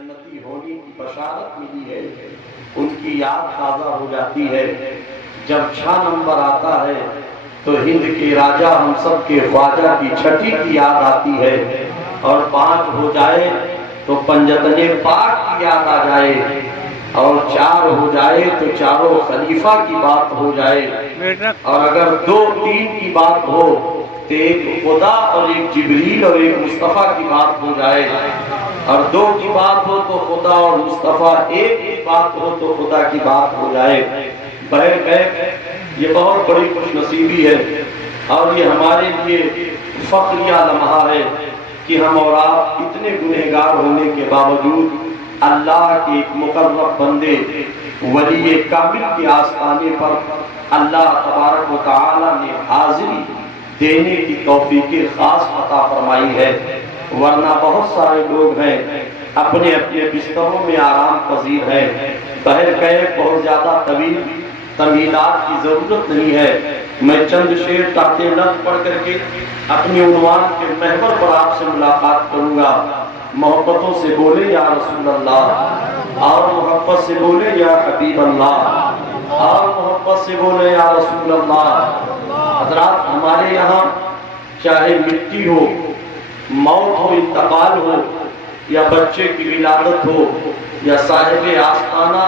جنتی ہونے کی بشارت ملی ہے، ان کی یاد تازہ ہو جاتی ہے۔ جب 6 نمبر آتا ہے تو ہند کے راجہ ہم سب کے خواجہ کی چھٹی کی یاد آتی ہے، اور 5 ہو جائے تو پنجتنے پاک کی یاد آ جائے، اور 4 ہو جائے تو چاروں خلیفہ کی بات ہو جائے، اور اگر 2-3 کی بات ہو تو ایک خدا اور ایک جبریل اور ایک مصطفیٰ کی بات ہو جائے، اور 2 کی بات ہو تو خدا اور مصطفیٰ، 1 کی بات ہو تو خدا کی بات ہو جائے۔ یہ بہت بڑی خوش نصیبی ہے، اور یہ ہمارے لیے فخریہ لمحہ ہے کہ ہم اور آپ اتنے گنہگار ہونے کے باوجود اللہ کے ایک مقرب بندے ولی کامل کے آستانے پر اللہ تبارک و تعالی نے حاضری دینے کی توفیق خاص عطا فرمائی ہے، ورنہ بہت سارے لوگ ہیں اپنے اپنے بستروں میں آرام پذیر ہیں۔ بہرکیف بہت زیادہ طویل تمہیدات کی ضرورت نہیں ہے، میں چند شعر تحت نظر پڑھ کر کے اپنی عنوان کے محور پر آپ سے ملاقات کروں گا۔ محبتوں سے بولے یا رسول اللہ، اور محبت سے بولے یا حبیب اللہ، اور محبت سے بولے یا رسول اللہ۔ حضرات، ہمارے یہاں چاہے مٹی ہو، موت ہو، انتقال ہو، یا بچے کی ولادت ہو، یا صاحب آستانہ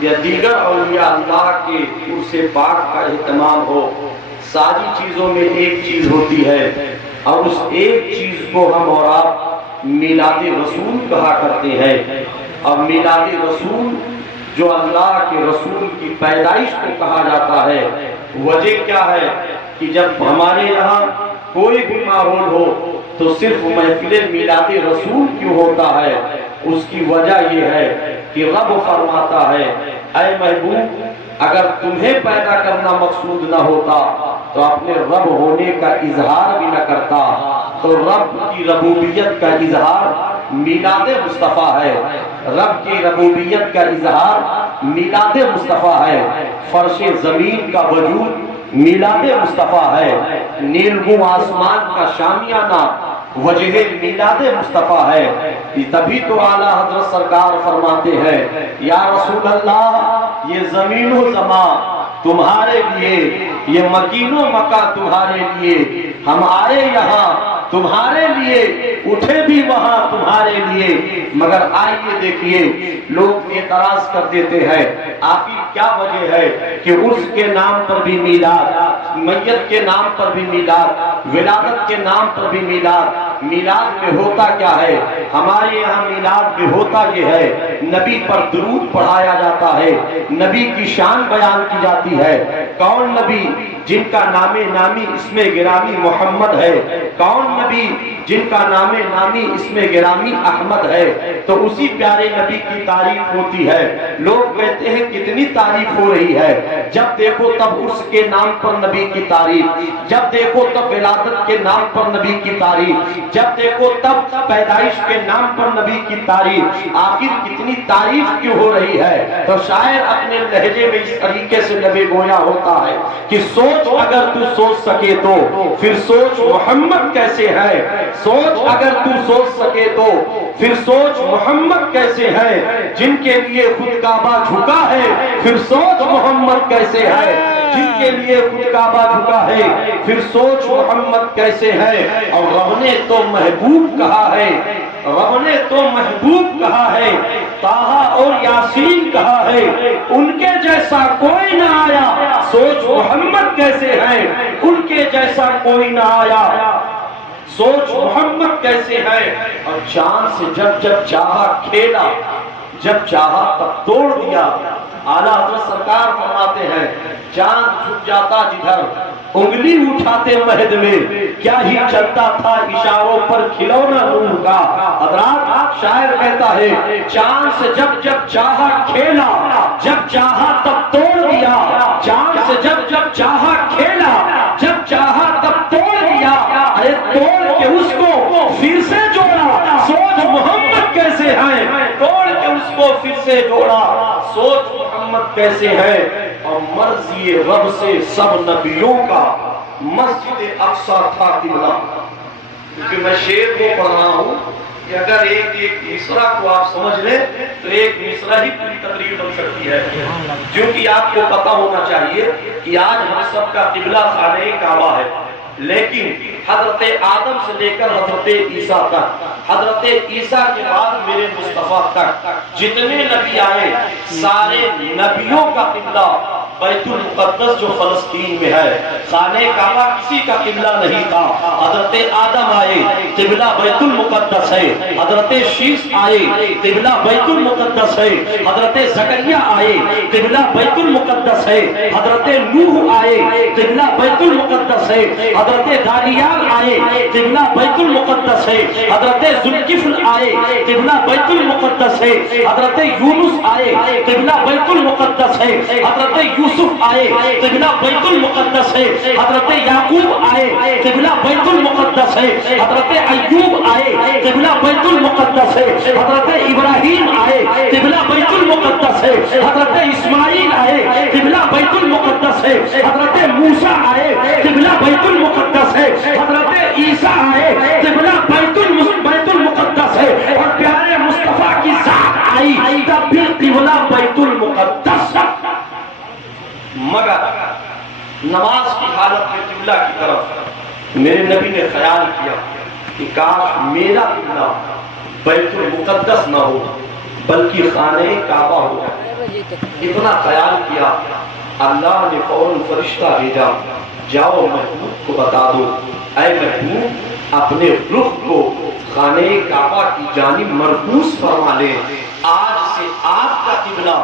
یا دیگر اولیاء اللہ کے عرص پاک کا اہتمام ہو، ساری چیزوں میں ایک چیز ہوتی ہے، اور اس ایک چیز کو ہم اور آپ میلاد رسول کہا کرتے ہیں۔ اور میلاد رسول جو اللہ کے رسول کی پیدائش کو کہا جاتا ہے، وجہ کیا ہے کہ جب ہمارے یہاں کوئی بھی ماحول ہو تو صرف محفل میلاد رسول کیوں ہوتا ہے؟ اس کی وجہ یہ ہے کہ رب فرماتا ہے، اے محبوب، اگر تمہیں پیدا کرنا مقصود نہ ہوتا تو اپنے رب ہونے کا اظہار بھی نہ کرتا۔ تو رب کی ربوبیت کا اظہار میلاد مصطفیٰ ہے، رب کی ربوبیت کا اظہار میلاد مصطفیٰ ہے، فرش زمین کا وجود میلاد مصطفیٰ ہے، نیلگوں آسمان کا شامیانہ وجہ میلاد مصطفیٰ ہے۔ تبھی تو اعلیٰ حضرت سرکار فرماتے ہیں، یا رسول اللہ، یہ زمین و زمان تمہارے لیے، یہ مکین و مکہ تمہارے لیے، ہم آئے یہاں تمہارے لیے، اٹھے بھی وہاں تمہارے لیے۔ مگر آئیے دیکھیے، لوگ اعتراض کر دیتے ہیں، آپ کی کیا وجہ ہے کہ عرس کے نام پر بھی میلاد، میت کے نام پر بھی میلاد، ولادت کے نام پر بھی میلاد؟ میلاد میں ہوتا کیا ہے؟ ہمارے یہاں میلاد میں ہوتا یہ ہے، نبی پر درود پڑھایا جاتا ہے، نبی کی شان بیان کی جاتی ہے۔ کون نبی جن کا نام نامی اسم گرامی محمد ہے؟ کون نبی جن کا نام نامی اسم گرامی احمد ہے؟ تو اسی پیارے نبی کی تعریف ہوتی ہے۔ لوگ کہتے ہیں کتنی تعریف ہو رہی ہے، جب دیکھو تب عرس کے نام پر نبی کی تعریف، جب دیکھو تب ولادت کے نام پر نبی کی تعریف، جب دیکھو تب پیدائش کے نام پر نبی کی تعریف۔ آخر کتنی تعریف کیوں ہو رہی ہے؟ تو شاعر اپنے لہجے میں اس طریقے سے لبے گویا ہوتا ہے کہ سوچ اگر تو سوچ سکے تو پھر سوچ محمد کیسے ہے، سوچ اگر تو سوچ سکے تو پھر سوچ محمد کیسے ہے، جن کے لیے خود کعبہ جھکا ہے پھر سوچ محمد کیسے ہے، جن کے لیے خود کعبہ جھکا ہے پھر سوچ محمد کیسے ہے۔ اور رب نے تو محبوب کہا ہے، رب نے تو محبوب کہا ہے، طٰہٰ اور یاسین کہا ہے، ان کے جیسا کوئی نہ آیا، سوچ محمد کیسے ہے، ان کے جیسا کوئی نہ آیا، سوچ محمد کیسے ہے۔ اور چاند سے جب جب چاہا کھیلا، جب چاہا تب توڑ دیا۔ اعلیٰ حضرت سرکار فرماتے ہیں، چاند جھک جاتا جدھر، انگلی اٹھاتے مہد میں، کیا ہی چلتا تھا اشاروں پر کھلونا نور کا۔ حضرات، شاعر کہتا ہے، چاند سے جب جب چاہا کھیلا، جب چاہا تب توڑ دیا، چاند سے جب جب چاہا کھیلا، جب چاہا تب توڑ دیا، ارے توڑ کے اس کو پھر سے جوڑا، سوچ محمد کیسے ہے، توڑ کے اس کو پھر سے جوڑا، سوچ محمد کیسے ہے۔ اور مرضی رب سے سب نبیوں کا مسجد اقصیٰ تھا قبلہ۔ کیونکہ میں شعر کو پڑھ رہا ہوں کہ اگر ایک مصرع کو آپ سمجھ لیں تو ایک مصرع ہی پوری تقریر بن سکتی ہے. جو کہ آپ کو پتہ ہونا چاہیے کہ آج ہم سب کا قبلہ خانہ کعبہ ہے، لیکن حضرت آدم سے لے کر حضرت عیسیٰ تک، حضرت عیسیٰ کے بعد میرے مصطفیٰ تک جتنے نبی آئے، سارے نبیوں کا قبلہ بیت المقدس جو فلسطین میں ہے. خانہ کعبہ کسی کا قبلہ نہیں تھا. حضرت آدم آئے، قبلہ بیت المقدس ہے. حضرت شیش آئے، قبلہ بیت المقدس ہے. حضرت زکریا آئے، قبلہ بیت المقدس ہے. حضرت نوح آئے، قبلہ بیت المقدس ہے. حضرت دانیال آئے، قبلہ بیت المقدس ہے. حضرت ذوالکفل آئے، قبلہ بیت المقدس ہے. حضرت یونس آئے، قبلہ بیت المقدس ہے. حضرت یوسف آئے، قبلہ بیت المقدس ہے. حضرت یعقوب آئے، قبلہ بیت المقدس ہے. حضرت ایوب آئے، قبلہ بیت المقدس ہے. حضرت ابراہیم آئے، قبلہ بیت المقدس ہے. حضرت اسماعیل آئے، قبلہ بیت المقدس ہے. حضرت موسیٰ آئے، قبلہ بیت المقدس ہے. حضرت عیسیٰ آئے، قبلہ بیت المقدس ہے. اور پیارے مصطفیٰ کی ذات آئی تب بھی قبلہ بیت المقدس. مگر نماز کی حالت میں قبلہ کی طرف میرے نبی نے خیال کیا کہ کاش میرا قبلہ بیت المقدس نہ ہو بلکہ خانہ کعبہ ہو. اتنا خیال کیا، اللہ نے فوراً فرشتہ بھیجا، جاؤ محبوب کو بتا دو، اے محبوب اپنے رخ کو خانہ کعبہ کی جانب مرکوز فرما لیں. آج سے آپ کا قبلہ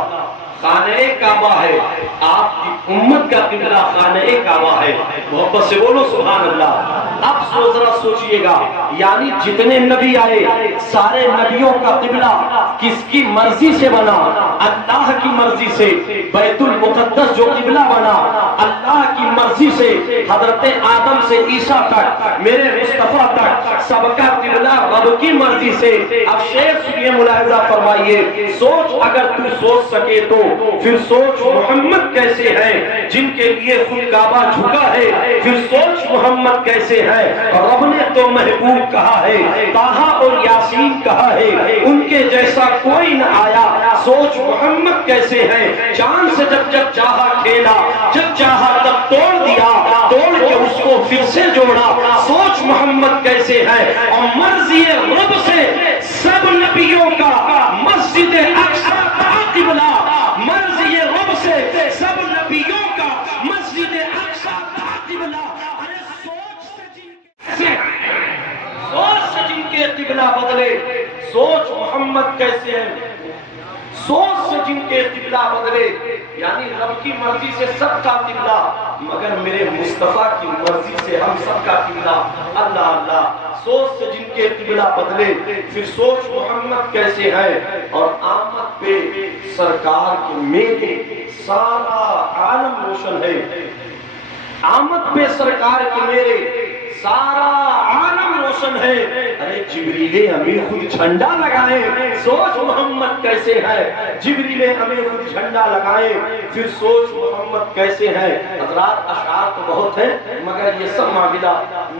خانہ کعبہ ہے، آپ کی امت کا قبلہ خانہ کعبہ ہے. محبت سے بولو سبحان اللہ. اب ذرا سوچئے گا، یعنی جتنے نبی آئے سارے نبیوں کا قبلہ کس کی مرضی سے بنا؟ اللہ کی مرضی سے. بیت المقدس جو قبلہ بنا اللہ کی مرضی سے. حضرت آدم سے عیسیٰ تک، میرے مصطفیٰ تک سب کا قبلہ رب کی مرضی سے. اب شیخ سنیے، ملاحظہ فرمائیے. سوچ، اگر تو سوچ سکے تو پھر سوچ محمد کیسے ہیں جن کے لیے خود کعبہ جھکا ہے. پھر سوچ محمد کیسے ہیں. رب نے تو محبوب کہا ہے، طٰہٰ اور یاسین کہا ہے، ان کے جیسا کوئی نہ آیا. سوچ محمد کیسے ہیں. چاند سے جب چاہا کھیلا، جب چاہا تب توڑ دیا، توڑ کے اس کو پھر سے جوڑا. سوچ محمد کیسے ہیں. اور مرضی رب سے سب نبیوں کا مسجد اقصی کا قبلہ، مرضی رب سے سب نبیوں کا مسجد اقصی کا قبلہ. ارے سوچ سے جن کے قبلہ بدلے. سوچ محمد کیسے ہیں. سوچ سے جن کے قبلہ بدلے، یعنی رب کی مرضی سے سب کا قبلہ، مگر میرے مصطفیٰ کی مرضی سے ہم سب کا قبلہ. اللہ اللہ. سوچ سے جن کے قبلہ بدلے. پھر سوچ محمد کیسے ہے. اور آمد پہ سرکار کے میلے سارا عالم روشن ہے. آمد پہ سرکار کے میلے سارا عالم روشن ہے. ارے جبریل امین خود جھنڈا لگائے. سوچ محمد کیسے ہے. جبریل امین خود جھنڈا لگائے. پھر سوچ محمد کیسے ہے. حضرات اشعار تو بہت ہیں مگر یہ سب معاملہ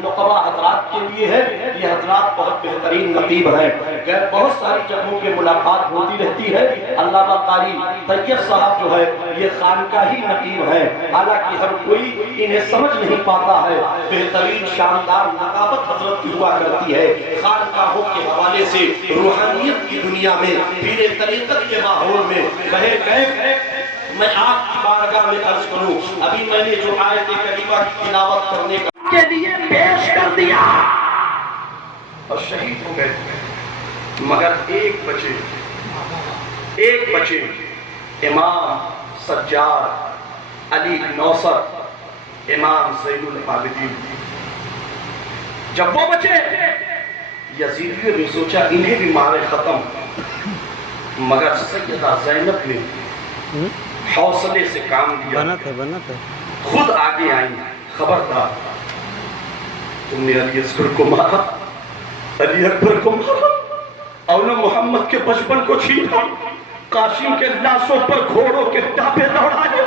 نقبہ حضرات کے لیے ہے. یہ حضرات بہت بہترین نقیب ہیں. بہت ساری جگہوں پہ ملاقات ہوتی رہتی ہے. علامہ قاری طیب صاحب جو ہے یہ خانقاہی نقیب ہیں، حالانکہ ہر کوئی انہیں سمجھ نہیں پاتا ہے. بہترین شاندار نقابت حضرت کی ہوا کرتی ہے. خانقاہوں کے حوالے سے روحانیت کی دنیا میں، پیر طریقت کے ماحول میں بہر کیف میں آپ کی بارگاہ میں عرض کروں. ابھی میں نے جو آیت کریمہ کی تلاوت کرنے کے لیے پیش کر دیا اور شہید ہو گئے، مگر ایک بچے امام سجاد علی نوسر، امام زین العابدین. جب وہ بچے یزیدیوں نے سوچا انہیں بھی مارے ختم، مگر سیدہ زینب نے حوصلے سے کام دیا. خود آگے آئیں. خبردار، تم نے علی اصغر کو مارا، علی اکبر کو مارا، اولا محمد کے بچپن کو چھینا، قاسم کے لاشوں پر گھوڑوں کے ٹاپے دوڑائے،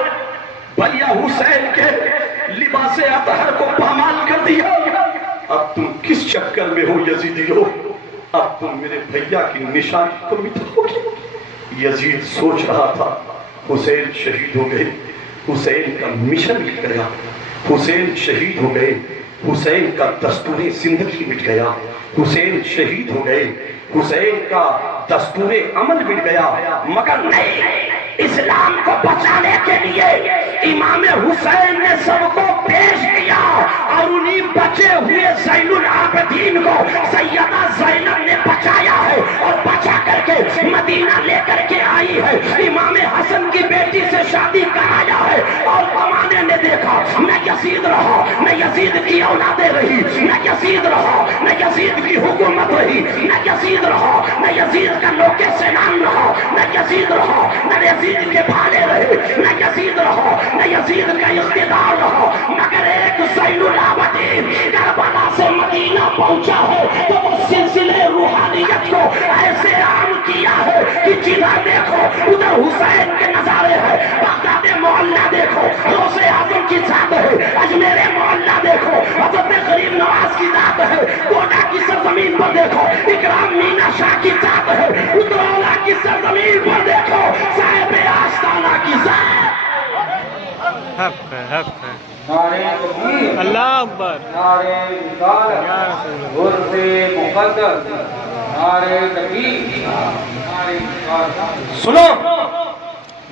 بھیا حسین کے لباس اطہر کو پامال کر دیا. اب تم کس چکر میں ہو یزیدیو؟ اب تم میرے بھیا کی نشانی کو مٹاؤ گے۔ یزید سوچ رہا تھا حسین شہید ہو گئے، حسین کا مشن مٹ گیا، حسین شہید ہو گئے، حسین کا دستور زندگی مٹ گیا، حسین شہید ہو گئے، حسین کا دستور عمل مٹ گیا، مگر نہیں، اسلام کو بچانے کے لیے امام حسین نے سب کو پیش کیا اور انہی بچے ہوئے زین العابدین کو سیدہ زینب نے بچایا ہے اور بچا کر کے مدینہ لے کر کے آئی ہے، امام حسن کی بیٹی سے شادی کرایا ہے، اور زمانے نے دیکھا نہ یزید رہا، نہ یزید کی اولادیں رہی، نہ یزید رہا، نہ یزید کی حکومت رہی، نہ یزید رہا، نہ یزید کا نوکے سنان رہا، نہ یزید رہا، نہ یزید کے بھالے رہے، نہ یزید رہا، نہ یزید کا اقتدار رہا، مگر ایک زین العابدین کربلا سے مدینہ پہنچا ہے تو وہ سلسلے روحانیت کو ایسے عام کیا ہے کہ جدھر دیکھو ادھر حسین کے نظارے ہیں، بغداد معلیٰ دیکھو غوث اعظم کی ذات ہے، اجمیر معلیٰ دیکھو حضرت غریب نواز کی ذات ہے، کوٹا کی سرزمین پر دیکھو اکرام مینا شاہ کی ذات ہے، اترولہ کی سرزمین پر دیکھو صاحب آستانہ کی ذات۔ حق ہے، حق ہے۔ نعرہ تکبیر، اللہ اکبر، نعرہ رسالت، عرف مقدس، نعرہ تکبیر، نعرہ رسالت۔ سنو،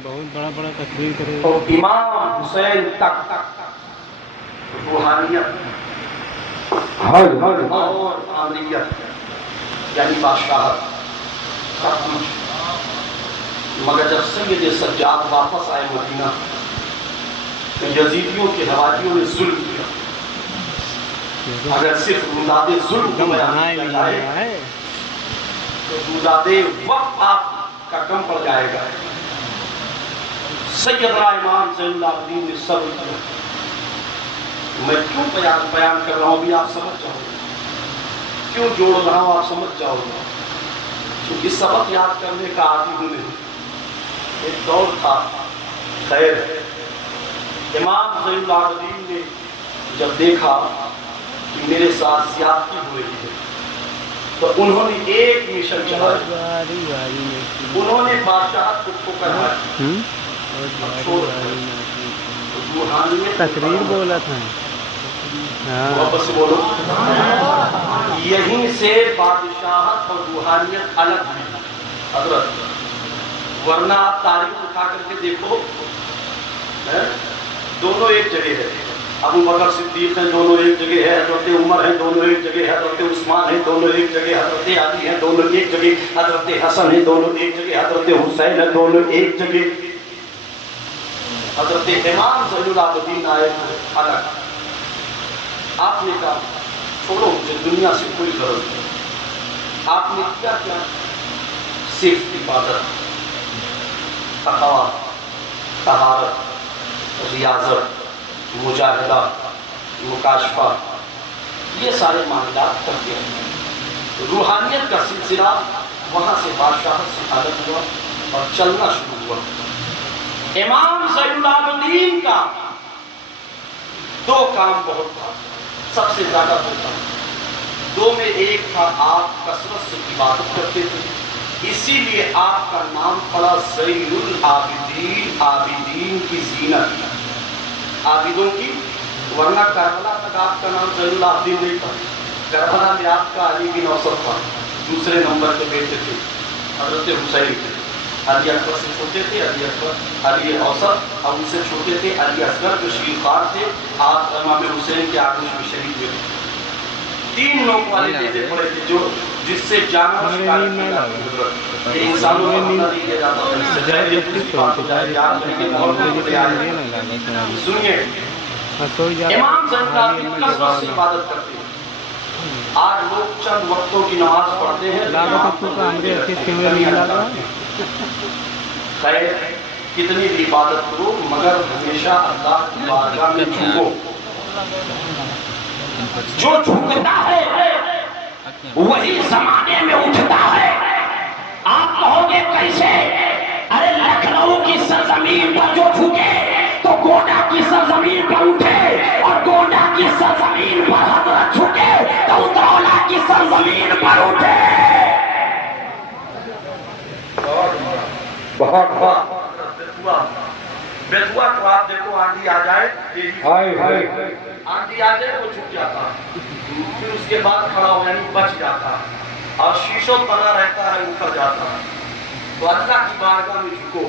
بہت بڑا بڑا تقریر کرے۔ تو امام حسین تک روحانیت اور آمریت یعنی بادشاہت سب کچھ، مگر جب سید سجاد واپس آئے مدینہ تو یزیدیوں کے حواریوں نے ظلم کیا۔ اگر صرف روداد ظلم کو بیان کیا جائے تو روداد وقت آپ کا کم پڑ جائے گا۔ سیدنا امام زین العابدین نے صبر کیا۔ میں کیوں بیان کر رہا ہوں ابھی آپ سمجھ جاؤ گے، کیوں جوڑ رہا ہوں آپ سمجھ جاؤ گے، کیونکہ سبق یاد کرنے کا عادی ہوں نہیں۔ ایک دور تھا، خیر امام زین العابدین نے جب دیکھا کہ میرے ساتھ زیادتی ہو رہی ہے تو انہوں نے ایک مشن چلایا، انہوں نے بادشاہت کو ٹھوکر ماری، تقریر بولا تھا، واپس سے بولو، یہیں سے بادشاہت اور روحانیت الگ ہوئی حضرت، ورنہ آپ تاریخ اٹھا کر کے دیکھو دونوں ایک جگہ ہے، ابو بکر صدیق ہیں دونوں ایک جگہ ہے، حضرت عمر ہیں دونوں ایک جگہ ہے، حضرت عثمان ہیں دونوں ایک جگہ، حضرت علی ہیں دونوں ایک جگہ، حضرت حسن ہیں دونوں ایک جگہ، حضرت حسین ہیں دونوں ایک جگہ، حضرت امام زین العابدین آئے الگ۔ آپ نے کہا چھوڑو مجھے دنیا سے کوئی غرض نہیں، آپ نے کیا کیا؟ صرف عبادت، تقویٰ، طہارت، ریاضت، مجاہدہ، مکاشفہ، یہ سارے معاملات کرتے ہیں۔ روحانیت کا سلسلہ وہاں سے بادشاہت سے الگ ہوا اور چلنا شروع ہوا۔ امام زین العابدین کا دو کام بہت تھا، سب سے زیادہ دو کام، دو میں ایک تھا آپ کثرت سے عبادت کرتے تھے، اسی لیے آپ کا نام پڑا زین العابدین، عابدین کی زینت، عابدوں کی، ورنہ کربلا تک آپ کا نام زین العابدین نہیں تھا۔ کربلا میں آپ کا علی بن اوسط تھا، دوسرے نمبر کے بیٹے تھے حضرت حسین تھے، علی اکبر سے چھوٹے تھے علی اکبر، علی اوسط اور ان سے چھوٹے تھے علی اصغر جو شیخار تھے، آپ امام حسین کے آگوش میں شہید ہوئے تھے۔ تین لوگ والے بیٹے پڑے تھے جو جس سے جانا شکار کی جاتی ہے، یہ انسانوں کو حملہ نہیں کیا جاتا تھا، اس سے چاہے دوسری بات ہو جائے یاد رکھیں محرم کو لے آئے۔ سنیے امام زین العابدین کثرت سے عبادت کرتے ہیں۔ آج لوگ چند وقتوں کی نماز پڑھتے ہیں، خیر کتنی بھی عبادت کرو مگر ہمیشہ اللہ کی بارگاہ میں جھکو۔ جو جھکتا ہے وہی زمانے میں اٹھتا ہے۔ آپ کہو گے کیسے؟ ارے لکھنؤ کی سرزمین پر جو جھکے تو گوڈا کی سرزمین پر اٹھے، اور گوڈا کی سرزمین پر حضرت جھکے تو اترولہ کی سرزمین پر اٹھے۔ بہت بیتوا بیتوا کو آپ دیکھو آندھی آ جائے ہائے ہائے آندھی آ جائے وہ چھپ جاتا پھر اس کے بعد کھڑا ہو یعنی بچ جاتا اور شیشوں بنا رہتا ہے اوپر جاتا تو اللہ کی بارگاہ میں جھکو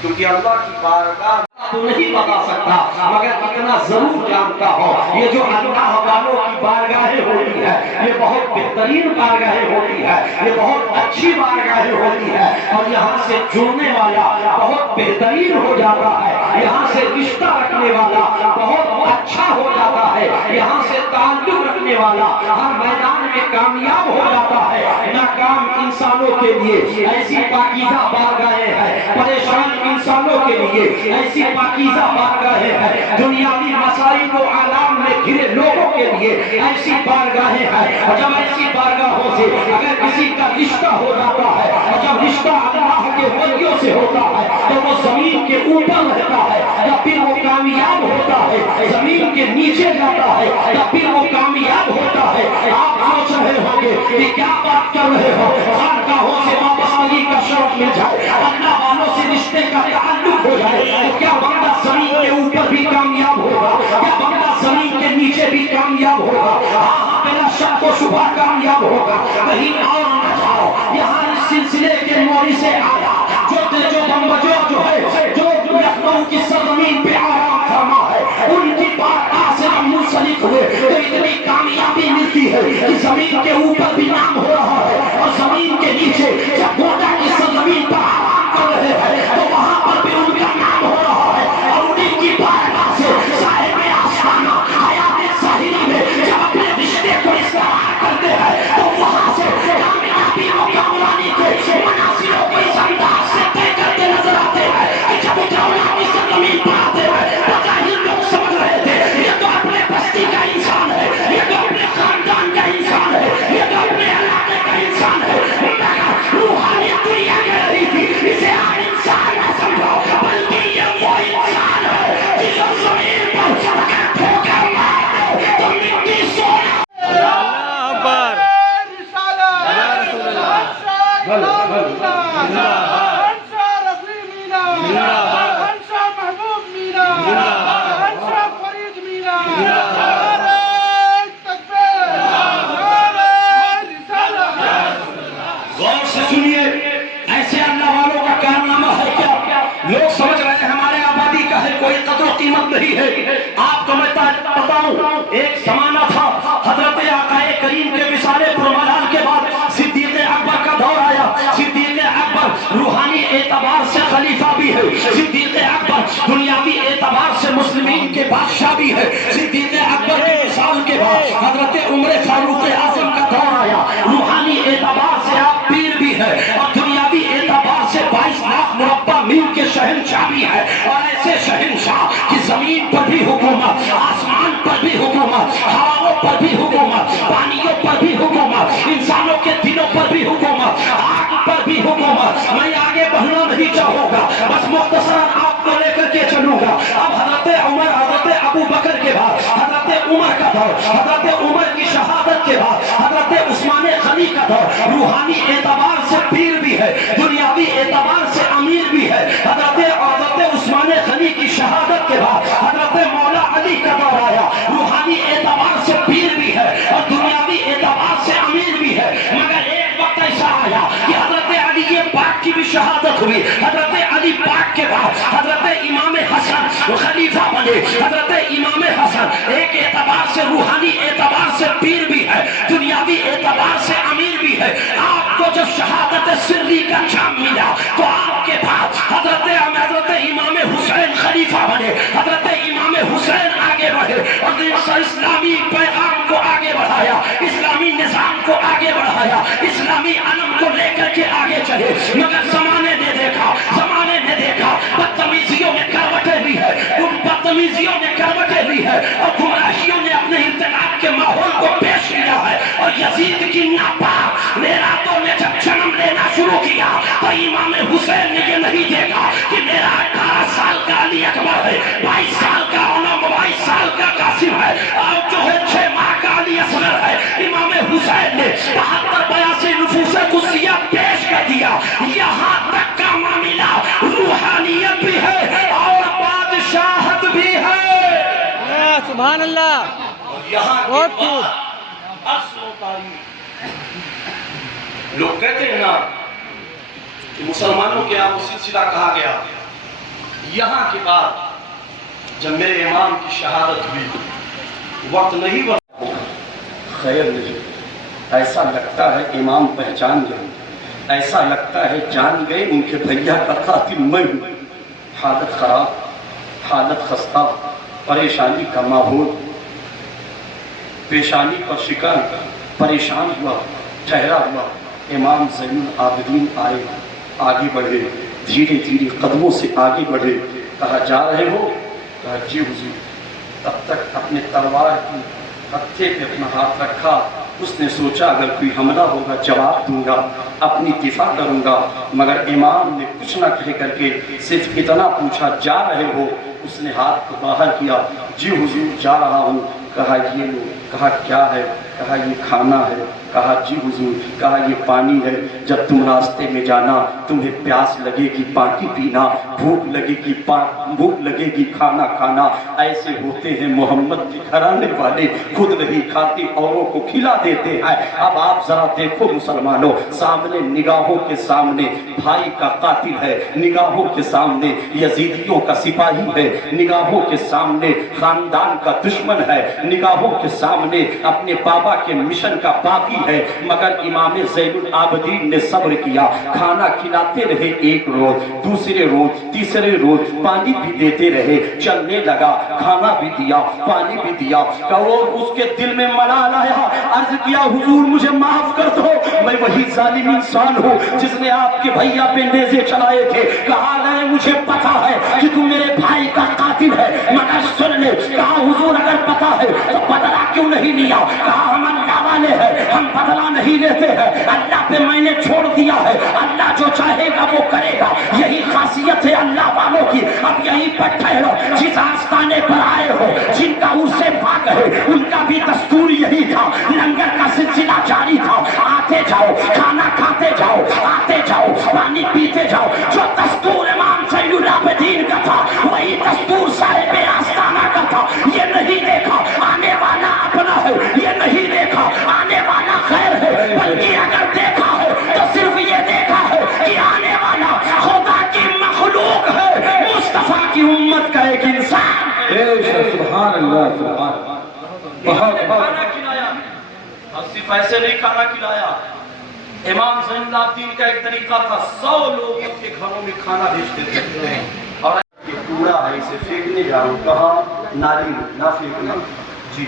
کیونکہ اللہ کی بارگاہ تو نہیں بتا سکتا مگر اتنا ضرور جانتا ہو یہ جو اللہ والوں کی بارگاہیں ہوتی ہے یہ بہت بہترین بارگاہیں ہوتی ہے یہ بہت اچھی بارگاہیں ہوتی ہے اور یہاں سے جڑنے والا بہت بہترین ہو جاتا ہے یہاں سے رشتہ رکھنے والا بہت اچھا ہو جاتا ہے یہاں سے تعلق رکھنے والا ہر میدان میں کامیاب ہو جاتا ہے ناکام انسانوں کے لیے ایسی پاکیزہ بارگاہیں ہیں پریشان انسانوں کے لیے ایسی پاکیزہ بارگاہیں ہیں دنیاوی مسائل و آلام میں گھرے لوگوں کے لیے ایسی بارگاہیں ہیں اور جب ایسی بارگاہوں سے اگر کسی کا رشتہ ہو جاتا ہے اور جب رشتہ اللہ کے ولیوں سے ہوتا ہے تو وہ زمین کے اوپر رہتا ہے یا پھر وہ کامیاب ہوتا ہے زمین کے نیچے جاتا ہے یا پھر وہ کامیاب ہوتا ہے آپ سوچ رہے ہوں گے کہ کیا بات کر رہے ہو خانقاہوں سے وابستگی کا شرف مل جائے اللہ والوں سے رشتے کا تعلق ہو جائے تو کیا بندہ زمین کے اوپر بھی کامیاب ہوگا کیا بندہ زمین کے نیچے بھی کامیاب ہوگا ہاں بلا شک و شبہ کامیاب ہوگا کہیں اور نہ جاؤ یہاں اس سلسلے کے موری سے آیا جو بمبجو جو ہے جو لکھنؤ کی سرزمین پہ آرام فرما ہے ان کی بارگاہ سے ہم منسلک ہوئے تو اتنی کامیابی ملتی ہے کہ زمین کے اوپر بھی نام ہو رہا ہے اور زمین کے نیچے جب گوٹا کی سرزمین پر آرام کر رہے ہیں تو وہاں پر بھی ان کا نام ہو رہا ہے اور انہیں کی بارگاہ سے صاحب آسمانہ حیات ظاہری میں جب اپنے رشتے کو استعمال کرتے ہیں تو وہاں سے کامیابی و کامرانی کے مناظروں کو اس انداز سے طے کرتے نظر آتے ہیں کہ جب اترولہ کی سرزمین پر آتے ہیں بظاہر لوگ سمجھ رہے تھے یہ تو اپنے بستی کا انسان ہے یہ تو اپنے خاندان کا انسان ہے یہ تو اپنے علاقے کا انسان ہے مگر روحانیت دنیا کہہ رہی تھی اسے ہر انسان نہ سمجھو بلکہ یہ وہ انسان ہے جس زمین پر اگر ٹھوکر مار دے تو مٹی سونا اللہ اکبر یا رسول اللہ غور سے سنیے ایسے اللہ والوں کا کارنامہ ہے کیا لوگ سمجھ رہے ہیں ہمارے آبادی کا ہے کوئی قدر و قیمت نہیں ہے آپ کو میں بتاؤں ایک زمانہ تھا حضرت آقا کریم کے وصال پرملال کے بعد صدیق اکبر کا دور آیا صدیق اکبر روحانی اعتبار سے خلیفہ بھی ہے صدیق اکبر دنیاوی اعتبار سے مسلمین کے بادشاہ بھی ہے صدیق اکبر کے وصال کے بعد حضرت عمر فاروق اعظم کا دور آیا روحانی اعتبار سے آپ پیر بھی ہے اور دنیاوی اعتبار سے 22 لاکھ مربع میل کے شہنشاہ بھی ہے اور ایسے شہنشاہ کی زمین پر بھی حکومت آسمان پر بھی حکومت ہواؤں پر بھی حکومت پانیوں پر بھی حکومت انسانوں کے دلوں پر بھی حکومت آگ پر بھی حکومت میں آگے بڑھنا نہیں چاہوں گا بس مختصراً آپ کو لے کر کے چلوں گا اب حضرت عمر حضرت ابو بکر کے بعد حضرت عمر کا دور حضرت عمر کی شہادت کے بعد حضرت عثمان غنی کا دور روحانی اعتبار سے پیر بھی ہے دنیاوی اعتبار سے امیر بھی ہے حضرت عثمان غنی کی شہادت کے بعد حضرت مولا علی کا دور آیا روحانی اعتبار سے پیر بھی ہے اور دنیاوی اعتبار سے امیر بھی ہے مگر ایک وقت ایسا آیا کہ حضرت علی پاک کی بھی شہادت ہوئی حضرت علی پاک کے بعد حضرت امام حسن خلیفہ بنے حضرت امام حسن ایک اعتبار سے روحانی اعتبار سے پیر بھی ہے دنیاوی اعتبار سے امیر بھی ہے آپ کو جب شہادت سری کا جام ملا تو آپ کے بعد حضرت امام حسین خلیفہ بنے حضرت امام حسین آگے بڑھے اور اسلامی پیغام کو آگے بڑھایا اسلامی نظام کو آگے بڑھایا اسلامی علم کو لے کر کے آگے چلے مگر زمانے نے دیکھا بدتمیزیوں نے کروٹیں لی ہے ان بدتمیزیوں نے کروٹیں لی ہے اور گمراہیوں نے اپنے انتخاب کے ماحول کو پیش کیا ہے اور یزید کی ناپاک راتوں نے جب جنم لینا شروع کیا تو امام حسین نے یہ نہیں دیکھا کہ میرا 18 سال کا علی اکبر ہے 22 سال کا علم 22 سال کا قاسم ہے اور جو ہے 6 ماہ کا علی اصغر ہے امام حسین نے 72 82 نفوس قدسیہ پیش کر دیا یہاں تک کا معاملہ یہاں کے بہت خوب۔ بعد اصل و تاریخ لوگ کہتے ہیں نا کہ مسلمانوں کے یہاں وہ سلسلہ کہا گیا، یہاں کے بعد جب میرے امام کی شہادت ہوئی وقت نہیں بنا خیر نہیں، ایسا لگتا ہے امام پہچان گئے، ایسا لگتا ہے جان گئے ان کے بھیا کا قاتل میں ہوں۔ حالت خراب، حالت خستہ، پریشانی کا ماحول، پیشانی پر شکن، پریشان ہوا، ٹھہرا ہوا۔ امام زین العابدین آئے، آگے بڑھے، دھیرے دھیرے قدموں سے آگے بڑھے۔ کہا جا رہے ہو؟ کہا جی حضور۔ تب تک اپنے تلوار کی ہتھے پہ اپنا ہاتھ رکھا۔ اس نے سوچا اگر کوئی حملہ ہوگا جواب دوں گا، اپنی دفاع کروں گا، مگر امام نے کچھ نہ کہہ کر کے صرف اتنا پوچھا جا رہے ہو؟ اس نے ہاتھ کو باہر کیا، جی حضور جا رہا ہوں۔ کہا یہ لو۔ کہا کیا ہے؟ کہا یہ کھانا ہے۔ کہا جی حضور۔ کہا یہ پانی ہے، جب تم راستے میں جانا تمہیں پیاس لگے گی پانی پینا، بھوک لگے گی کھانا کھانا۔ ایسے ہوتے ہیں محمد کے گھرانے والے، خود نہیں کھاتے اوروں کو کھلا دیتے ہیں۔ اب آپ ذرا دیکھو مسلمانوں، سامنے نگاہوں کے سامنے بھائی کا قاتل ہے، نگاہوں کے سامنے یزیدیوں کا سپاہی ہے، نگاہوں کے سامنے خاندان کا دشمن ہے، نگاہوں کے سامنے اپنے بابا کے مشن کا باغی ہے، مگر امام زین العابدین نے صبر کیا۔ کھانا کھلاتے رہے، ایک روز، دوسرے روز، تیسرے روز، پانی بھی دیتے رہے۔ چلنے لگا، کھانا بھی دیا، پانی بھی دیا۔ اور اس کے دل میں ملال آیا، عرض کیا حضور مجھے معاف کر دو، میں وہی ظالم انسان ہوں جس نے آپ کے بھیا پہ نیزے چلائے تھے۔ کہا گئے مجھے پتا ہے کہ تم میرے بھائی کا قاتل ہے، مگر سن لے۔ کہا حضور اگر پتا ہے تو بدلہ کیوں نہیں لیا؟ کہا ہم اللہ والے ہیں، ہم بدلہ نہیں لیتے ہیں، اللہ پہ میں نے چھوڑ دیا ہے، اللہ جو چاہے گا وہ کرے گا، یہی خاصیت ہے اللہ والوں کی۔ اب یہیں پر ٹھہرو، جس آستانے پر آئے ہو، جن کا عرصے پاک ہے، ان کا بھی دستور یہی تھا، لنگر کا سلسلہ جاری تھا۔ آتے جاؤ، کھانا کھاتے جاؤ، آتے جاؤ، پانی پیتے جاؤ۔ جو دستور امام زین العابدین کا تھا وہی دستور صاحب آستانہ کا تھا۔ یہ نہیں دیکھا آنے والا اپنا ہے، یہ نہیں دیکھا آنے والا خیر ہے، بلکہ اگر دیکھا ہے تو صرف یہ دیکھا ہے کہ آنے والا خدا کی مخلوق ہے، مصطفیٰ کی امت کا ایک انسان۔ سبحان اللہ، سبحان اللہ۔ کھانا کھلایا، صرف ایسے نہیں کھانا کھلایا۔ امام زین العابدین کا ایک طریقہ تھا، 100 لوگوں کے گھروں میں کھانا بھیج دیتے تھے۔ اور یہ کوڑا ہے، اسے پھینکنے جاؤ، کہاں؟ نالی میں نہ پھینکنا۔ جی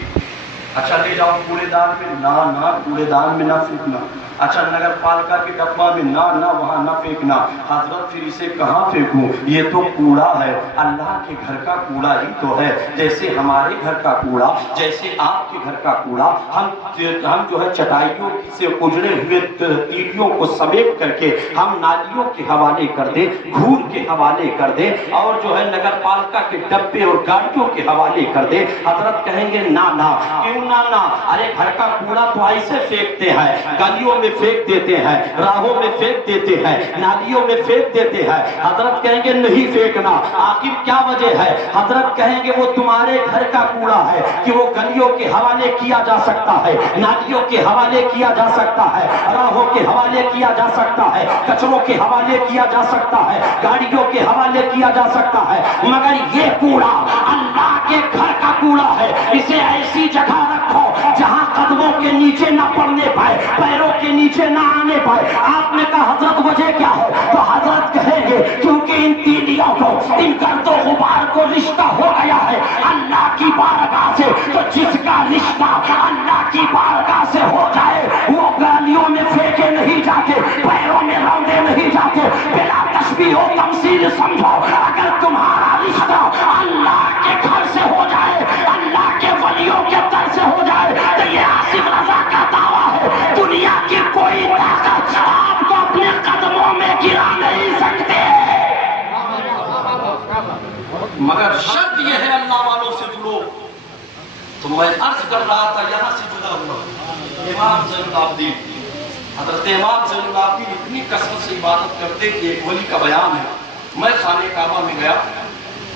اچھا لے جاؤ کوڑے دان میں، نہ کوڑے دان میں نہ پھینکنا۔ اچھا نگر پالکا کے ڈبہ میں، نہ وہاں نہ پھینکنا۔ حضرت پھر اسے کہاں پھینکوں؟ یہ تو کوڑا ہے، اللہ کے گھر کا کوڑا ہی تو ہے، جیسے ہمارے گھر کا کوڑا، جیسے آپ کے گھر کا کوڑا۔ ہم جو ہے چٹائیوں سے اجڑے ہوئے تیلیوں کو سمیٹ کر کے ہم نالیوں کے حوالے کر دیں، گھور کے حوالے کر دیں، اور جو ہے نگر پالکا کے ڈبے اور گاڑیوں کے حوالے کر دیں۔ حضرت کہیں گے نہ کیوں نہ؟ ارے گھر کا کوڑا تو ایسے پھینکتے ہیں، گلیوں میں پھینک دیتے ہیں، راہوں میں پھینک دیتے ہیں، نالیوں میں پھینک دیتے ہیں۔ حضرت کہیں گے نہیں پھینکنا۔ آخر کیا وجہ ہے؟ حضرت کہیں گے وہ تمہارے گھر کا کوڑا ہے کہ وہ گلیوں کے حوالے کیا جا سکتا ہے، نالیوں کے حوالے کیا جا سکتا ہے، راہوں کے حوالے کیا جا سکتا ہے، کچروں کے حوالے کیا جا سکتا ہے، گاڑیوں کے حوالے کیا جا سکتا ہے، مگر یہ کوڑا اللہ کے گھر کا کوڑا ہے۔ اسے ایسی جگہ رکھو جہاں قدموں کے نیچے نہ پڑنے پائے، پیروں کے نیچے نہ آنے پائے۔ آپ نے کہا حضرت وجہ کیا ہے؟ تو حضرت کہیں گے کیونکہ ان تیلیوں کو، ان گرد و غبار کو رشتہ ہو گیا ہے اللہ کی بارگاہ سے، تو جس کا رشتہ اللہ کی بارگاہ سے ہو جائے وہ گالیوں میں پھینکے نہیں جاتے، پیروں میں روندے نہیں جاتے۔ بلا تشبیہ و تمثیل سمجھو، اگر تمہارا رشتہ اللہ کے گھر سے ہو جائے، اللہ کے ولیوں کے در سے ہو جائے، تو یہ آصف رضا کا دعویٰ ہے دنیا کی کوئی طاقت آپ کو اپنے قدموں میں گرا نہیں سکتے۔ مگر شرط یہ ہے اللہ والوں سے جڑو۔ تو میں عرض کر رہا تھا یہاں سے جدا ہوا امام زین العابدین، حضرت امام زین العابدین اتنی کثرت سے عبادت کرتے کہ ایک ولی کا بیان ہے، میں خانہ کعبہ میں گیا،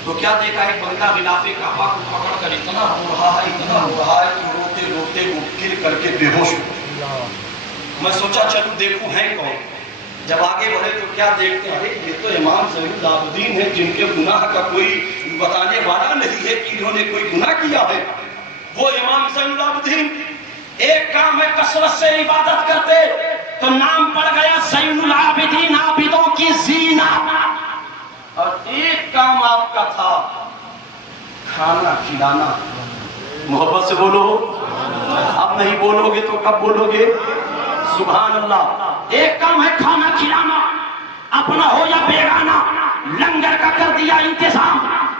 تو کیا دیکھا ایک بندہ غلاف کعبہ کو پکڑ کر اتنا رو رہا ہے کہ روتے روتے وہ گر کر کے بے ہوش ہو. میں سوچا چلو دیکھوں ہے کون. جب آگے بڑھے تو کیا دیکھتے ہیں یہ تو امام زین العابدین ہیں جن کے گناہ کا کوئی بتانے والا نہیں ہے کہ انہوں نے کوئی گناہ کیا ہے. وہ امام زین العابدین ایک کام ہے کثرت سے عبادت کرتے تو نام پڑ گیا زین العابدین عابدوں کی زینت. اور ایک کام آپ کا تھا کھانا کھلانا. محبت سے بولو. اب نہیں بولو گے تو کب بولو گے؟ سبحان اللہ. ایک کام ہے کھانا کھلانا اپنا ہو یا بیگانہ. لنگر کا کر دیا انتظام.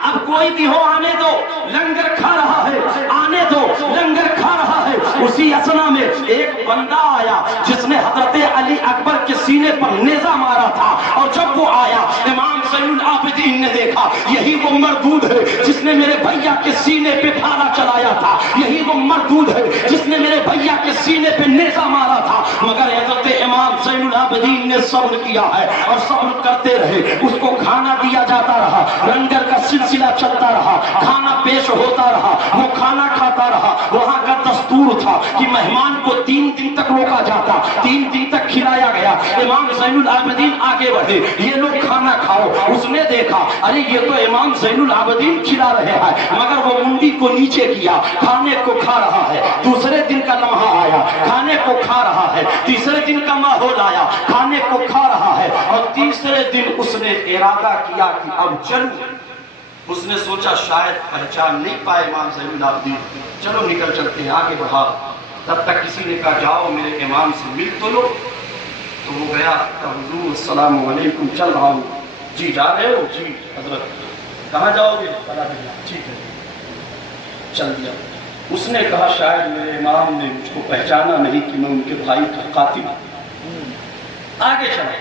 اب کوئی بھی ہو آنے دو لنگر کھا رہا ہے. آنے دو لنگر کھا رہا ہے. اسی اسنا میں ایک بندہ آیا جس نے حضرت علی اکبر کے سینے پر نیزہ مارا تھا. اور جب وہ آیا امام زین العابدین نے دیکھا یہی وہ مردود ہے جس نے میرے بھیا کے سینے پہ بھالا چلایا تھا. یہی وہ مردود ہے جس نے میرے بھیا کے سینے پہ نیزہ مارا تھا. مگر حضرت امام زین العابدین نے صبر کیا ہے اور صبر کرتے رہے. اس کو کھانا دیا جاتا رہا. لنگر کا سلسلہ چلتا رہا. کھانا پیش ہوتا رہا. وہ کھانا کھاتا رہا. وہاں کا دستور تھا کہ مہمان کو 3 دن تک روکا جاتا. 3 دن تک کھلایا گیا. امام زین العابدین آگے بڑھے. یہ لوگ کھانا کھاؤ. اس نے دیکھا ارے یہ تو امام زین العابدین کھلا رہے ہیں. مگر وہ منڈی کو نیچے کیا کھانے کو کھا رہا ہے. دوسرے دن کا لمحہ آیا کھانے کو کھا رہا ہے. تیسرے دن کا ماحول آیا کھانے کو کھا رہا ہے. اور تیسرے دن اس نے ارادہ کیا کہ اب چل. اس نے سوچا شاید پہچان نہیں پائے امام زین العابدین. چلو نکل چلتے ہیں. آگے بڑھا. تب تک کسی نے کہا جاؤ میرے امام سے مل تو لو. تو وہ گیا حضور السلام علیکم چل رہا ہوں. جی جا رہے ہو؟ جی حضرت. کہاں جاؤ گے؟ ٹھیک ہے. چل دیا. اس نے کہا شاید میرے امام نے مجھ کو پہچانا نہیں کہ میں ان کے بھائی کا قاتل ہوں. آگے چلا.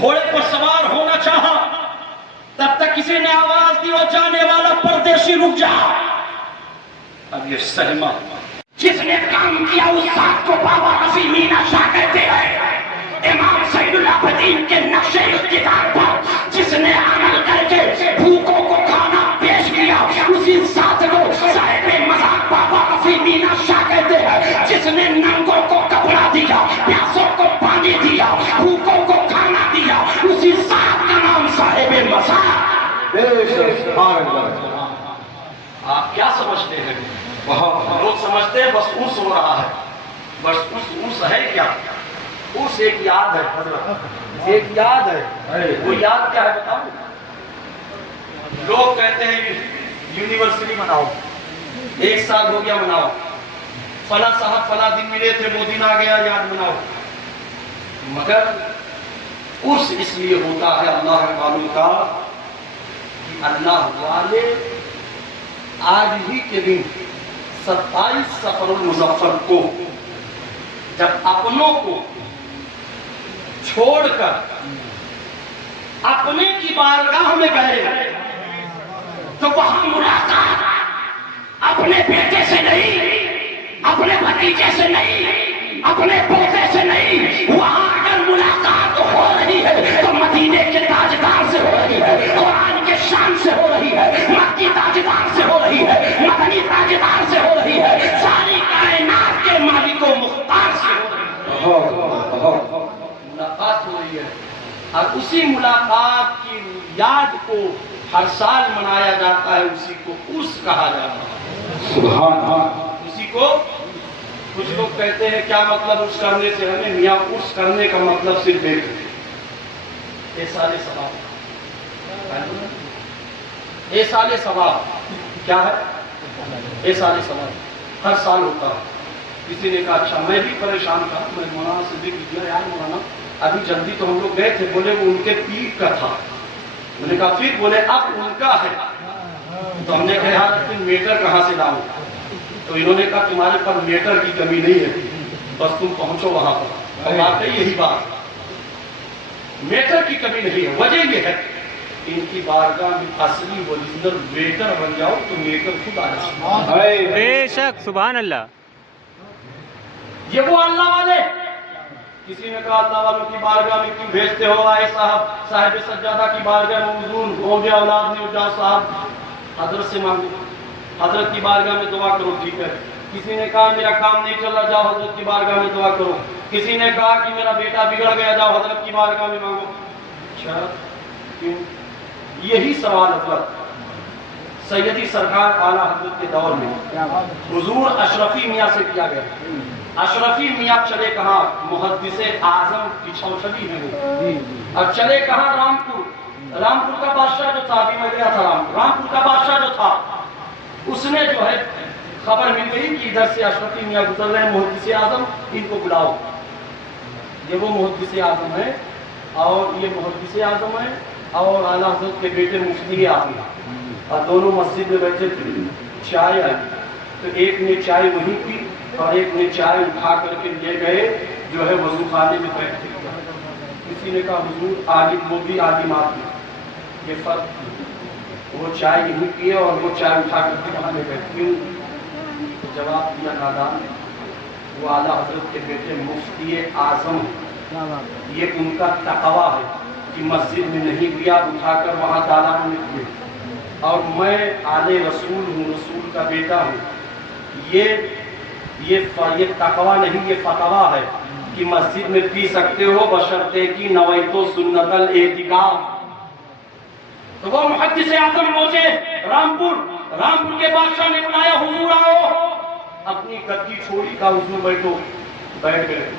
گھوڑے پر سوار ہونا چاہا. تب تک کسی نے آواز دی اور جانے والا پردیسی رک جا. اب یہ سہما جس نے کام کیا اس ذات کو بابا رفیع مینا شاہ کہتے ہیں. امام زین العابدین کے نقش اقتدار پر جس نے عمل کر کے بھوکوں کو کھانا پیش کیا اسی ذات کو صاحب مذاق بابا رفیع مینا شاہ کہتے ہیں. جس نے ننگوں کو کپڑا دیا پیاسوں کو پانی دیا بھوکوں کو کھانا دیا اسی ذات کا نام صاحب مذاق. آپ کیا سمجھتے ہیں؟ لوگ سمجھتے ہیں بس اس ہو رہا ہے. بس اس ہے کیا؟ اس ایک یاد ہے حضرت. ایک یاد ہے. وہ یاد کیا ہے بتاؤ. لوگ کہتے ہیں یونیورسٹی مناؤ. 1 سال ہو گیا مناؤ. فلاں صاحب فلاں دن ملے تھے وہ دن آ گیا یاد مناؤ. مگر اس لیے ہوتا ہے اللہ معلوم کا کہ اللہ والے آج ہی کے دن 27 صفر المظفر کو جب اپنوں کو چھوڑ کر اپنے کی بارگاہ میں گئے تو وہاں ملاقات اپنے بیٹے سے نہیں اپنے بھتیجے سے نہیں اپنے پوتے سے نہیں. وہاں اگر ملاقات ہو رہی ہے تو مدینے کے تاجدار سے ہو رہی ہے. قرآن کے شان سے ہو رہی ہے. مکی تاجدار سے ہو رہی ہے. مدنی تاجدار سے ہو رہی ہے. ساری کائنات کے مالک و مختار سے ہو رہی ہے. ملاقات ہو رہی ہے. اور اسی ملاقات کی یاد کو ہر سال منایا جاتا ہے. اسی کو عرس کہا جاتا ہے. سبحان اللہ. اسی کو کچھ لوگ کہتے ہیں کیا مطلب عرس کرنے سے ہمیں میاں عرس کرنے کا مطلب صرف ایک ہے احسان ثواب. احسان ثواب کیا ہے؟ احسان ثواب ہر سال ہوتا ہے. کسی نے کہا اچھا میں بھی پریشان تھا. میں مولانا سے ذکر کیا یار مولانا ابھی جلدی تو ہم لوگ گئے تھے. بولے وہ ان کے پیر کا تھا. میں نے کہا پھر بولے اب ان کا ہے. تو ہم نے کہا یار تم میٹر کہاں سے لاؤ. تو انہوں نے کہا تمہارے پر میٹر کی کمی نہیں ہے بس تم پہنچو وہاں پر. اور واقعی یہی بات میٹر کی کمی نہیں ہے. وجہ یہ ہے ان کی بارگاہ میں اصلی اوریجنل ویٹر بن جاؤ تو میٹر خود آ جائے. بے شک سبحان اللہ. یہ وہ اللہ والے کسی نے کہا اللہ والوں کی بارگاہ میں کیوں بھیجتے ہو؟ آئے صاحب سجادہ کی بارگاہ میں حضور ہو گیا اولاد نہیں، جاؤ صاحب حضرت سے مانگو، حضرت کی بارگاہ میں دعا کرو، ٹھیک ہے۔ کسی نے کہا میرا کام نہیں چل رہا، جاؤ حضرت کی بارگاہ میں دعا کرو۔ کسی نے کہا کہ میرا بیٹا بگڑ گیا، جاؤ حضرت کی بارگاہ میں مانگو۔ اچھا کیوں؟ یہی سوال حضرت سیدی سرکار اعلیٰ حضرت کے دور میں حضور اشرفی میاں سے کیا گیا۔ اشرفی میاں چلے کہاں؟ محدث اعظم کی چھوچھلی ہے وہ، اب چلے کہاں؟ رامپور کا بادشاہ جو تھا، ابھی میں گیا تھا رامپور کا بادشاہ جو تھا، اس نے جو ہے خبر مل گئی کہ ادھر سے اشرفی میاں گزر رہے ہیں، محدث اعظم، ان کو بلاؤ۔ یہ وہ محدث اعظم ہے اور یہ محدث اعظم ہے اور اعلیٰ حضرت کے بیٹے مفتی اعظم، اور دونوں مسجد میں بیٹھے تھے، چائے آئی تو ایک نے چائے وہیں پی اور ایک نے چائے اٹھا کر کے لے گئے جو ہے وضو خانے میں بیٹھ کے۔ کسی نے کہا حضور عالم وہ بھی عالم آدمی، یہ فرق، وہ چائے یہیں پیے اور وہ چائے اٹھا کر کے وہاں لے گئے، کیوں؟ جواب دیا نادان، وہ اعلیٰ حضرت کے بیٹے مفتی اعظم، یہ ان کا تقویٰ ہے کہ مسجد میں نہیں پیا، اٹھا کر وہاں دالان میں پیے، اور میں آل رسول ہوں، رسول کا بیٹا ہوں، یہ تقویٰ نہیں، یہ فتویٰ ہے کہ مسجد میں پی سکتے ہو بشرطے کی نویت سنت الاعتکاف۔ تو وہ محدث اعظم پہنچے رامپور کے بادشاہ نے بلایا، حضور آؤ، اپنی گدی چھوڑی، کا حضور بیٹھو، بیٹھ گئے۔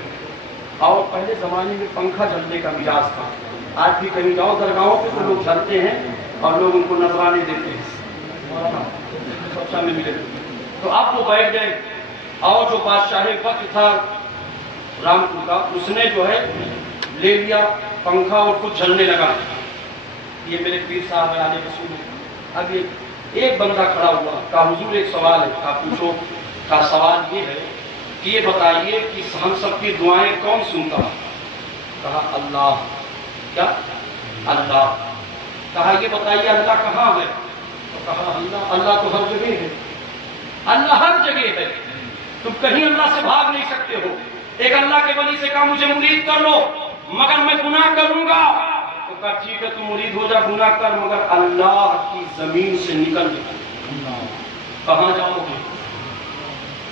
اور پہلے زمانے میں پنکھا جلنے کا مزاج تھا، آج بھی کہیں جاؤ درگاہوں پہ تو لوگ جلتے ہیں اور لوگ ان کو نذرانے دیتے ہیں، اچھا میں ملے۔ تو اب وہ بیٹھ گئے اور جو بادشاہ وقت تھا رامپور کا، اس نے جو ہے لے لیا پنکھا اور کچھ جلنے لگا۔ یہ میرے پیر صاحب ہے آلے رسول ہے۔ اب یہ ایک بندہ کھڑا ہوا، کہا حضور ایک سوال ہے، کہا پوچھو۔ کہا سوال یہ ہے کہ یہ بتائیے کہ ہم سب کی دعائیں کون سنتا؟ کہا اللہ۔ کیا؟ اللہ۔ کہا یہ بتائیے اللہ کہاں ہے؟ تو کہا اللہ تو ہر جگہ ہے، اللہ ہر جگہ ہے، تم کہیں اللہ سے بھاگ نہیں سکتے ہو۔ ایک اللہ کے ولی سے کہا مجھے مرید کر لو مگر میں گناہ کروں گا، تو کہا ٹھیک ہے تم مرید ہو جا، گناہ کر، مگر اللہ کی زمین سے نکل جا۔ کہاں جاؤ گے؟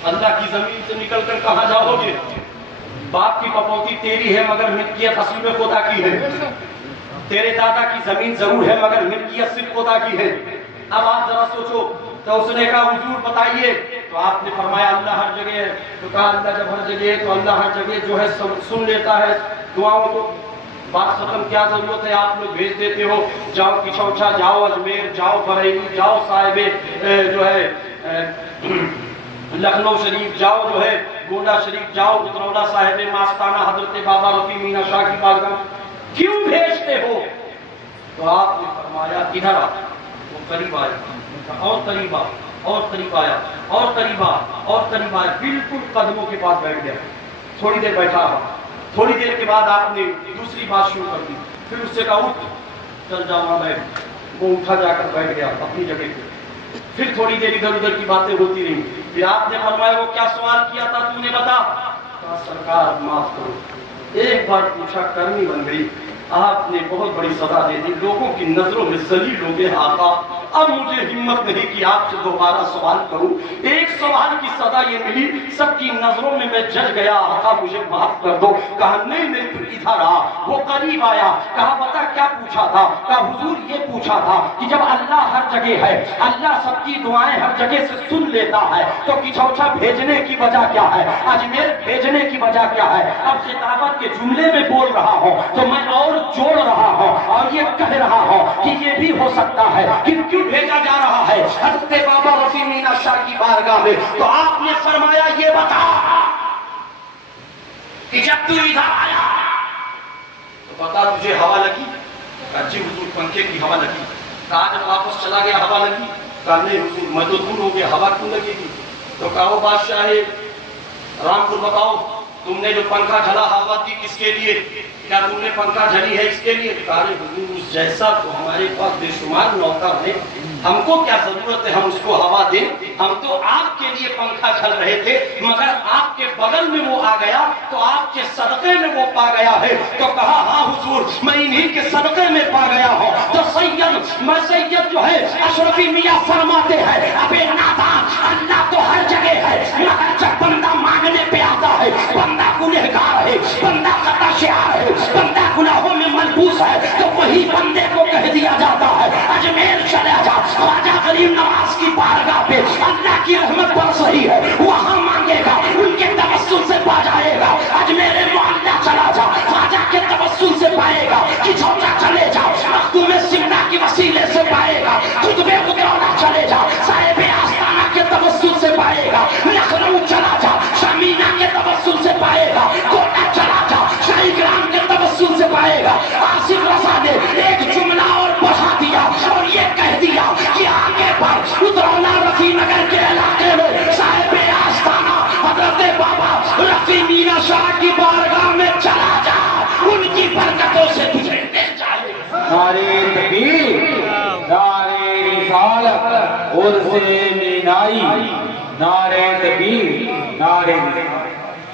اللہ کی زمین سے نکل کر کہاں جاؤ گے؟ باپ کی پپوتی تیری ہے مگر ملکیت اصل میں خدا کی ہے، تیرے دادا کی زمین ضرور ہے مگر ملکیت صرف خدا کی ہے۔ اب آپ ذرا سوچو۔ تو اس نے کہا حضور بتائیے، تو آپ نے فرمایا اللہ ہر جگہ ہے۔ تو کہا اللہ جب ہر جگہ ہے تو اللہ ہر جگہ جو ہے سن لیتا ہے دعاؤں کو، بات ختم، کیا ضرورت ہے آپ لوگ بھیج دیتے ہو، جاؤ کچھوچا، جاؤ اجمیر، جاؤ بریلی، جاؤ صاحب جو ہے لکھنؤ شریف، جاؤ جو ہے گونڈا شریف، جاؤ اترولہ صاحب ماستانہ حضرت بابا رفیع مینا شاہ کی بارگاہ، کیوں بھیجتے ہو؟ تو آپ نے فرمایا ادھر آ۔ وہ قریب آیا اور قریب آیا اور قریب آیا اور قریب آیا اور قریب آیا، بالکل قدموں کے پاس بیٹھ گیا۔ تھوڑی دیر بیٹھا رہا، تھوڑی دیر کے بعد آپ نے دوسری بات شروع کر دی، پھر اس سے کہا اٹھ چل جا وہاں بیٹھ۔ وہ اٹھا جا کر بیٹھ گیا اپنی جگہ پہ۔ پھر تھوڑی دیر ادھر ادھر کی باتیں ہوتی رہی، پھر آپ نے فرمایا وہ کیا سوال کیا تھا تو نے بتا؟ کہا سرکار معاف کرو، ایک بار پوچھا کرنی بن گئی، آپ نے بہت بڑی سزا دے دی، لوگوں کی نظروں میں ذلیل ہو گئے آقا، اب مجھے ہمت نہیں کہ آپ سے دوبارہ سوال کروں، ایک سوال کی سزا یہ ملی، سب کی نظروں میں میں جج گیا، آقا مجھے معاف کر دو۔ کہا نہیں نہیں تو ادھر آ۔ وہ قریب آیا، کہا بتا کیا پوچھا تھا؟ کہا حضور یہ پوچھا تھا کہ جب اللہ ہر جگہ ہے، اللہ سب کی دعائیں ہر جگہ سے سن لیتا ہے، تو کچھوچا بھیجنے کی وجہ کیا ہے، اجمیر بھیجنے کی وجہ کیا ہے؟ اب خطابت کے جملے میں بول رہا ہوں تو میں اور جوڑ رہا ہوں اور یہ کہہ رہا ہوں کہ یہ بھی ہو سکتا ہے کہ کیوں بھیجا جا رہا ہے حضرت بابا رفیع مینا شاہ کی بارگاہ میں؟ تو آپ نے فرمایا یہ بتا کہ جب تو ادھر آیا تو بتا تجھے ہوا لگی؟ کہا جی حضور پنکھے کی ہوا لگی۔ کہا جب واپس چلا گیا ہوا لگی؟ کہا نہیں حضور میں تو دور ہو گیا، ہوا کیوں لگے گی؟ تو کہا وہ بادشاہ رامپور بتاؤ تم نے جو پنکھا جھلا ہوا دی کس کے لیے؟ کیا تم نے پنکھا جھلی ہے اس کے لیے؟ کہا حضور اس جیسا تو ہمارے پاس بے شمار نوکر ہیں، ہم کو کیا ضرورت ہے ہم اس کو ہوا دیں؟ ہم تو آپ کے لیے پنکھا چل رہے تھے، مگر آپ کے بغل میں وہ آ گیا تو آپ کے صدقے میں وہ پا گیا ہے، تو کہا ہاں حضور میں انہی کے صدقے میں پا گیا ہوں۔ تو سید جو ہے اشرفی میاں فرماتے ہیں ابے نادان اللہ تو ہر جگہ ہے، مگر جب بندہ مانگنے پہ آتا ہے، بندہ گنہگار ہے، بندہ خطا شعار ہے، بندہ گناہوں میں ملبوس ہے، تو وہی بندے کو کہہ دیا جاتا ہے اجمیر چلا جا، خواجہ غریب نواز کی بارگاہ پہ اللہ کی رحمت برس رہی ہے، وہاں مانگے گا ان کے توسل سے پا جائے گا۔ اجمیر معلیٰ چلا جا، خواجہ کے توسل سے پائے گا۔ کچھوٹا چلے جا، مخدوم سمنا کی وسیلے سے پائے گا۔ قطب ادرولہ چلے جا، صاحب آستانہ کے توسل سے پائے گا۔ لکھنؤ چلا جا، شمینہ کے توسل سے پائے گا۔ کوٹا چلا جا، شاہی گرام کے توسل سے پائے گا۔ آصف رضا نے ایک جملہ اور بڑھا دیا اور یہ کہہ دیا کہ آگے پر ادرولہ رفیع نگر کے علاقے میں صاحب آستانہ حضرت بابا رفیع میاں شاہ کی بارگاہ میں چلا جا، ان کی برکتوں سے تجھے مل جائے گا۔ نعرے تکبیر، نعرے رسالت، عرص مینائی، نعرے تکبیر، نعرے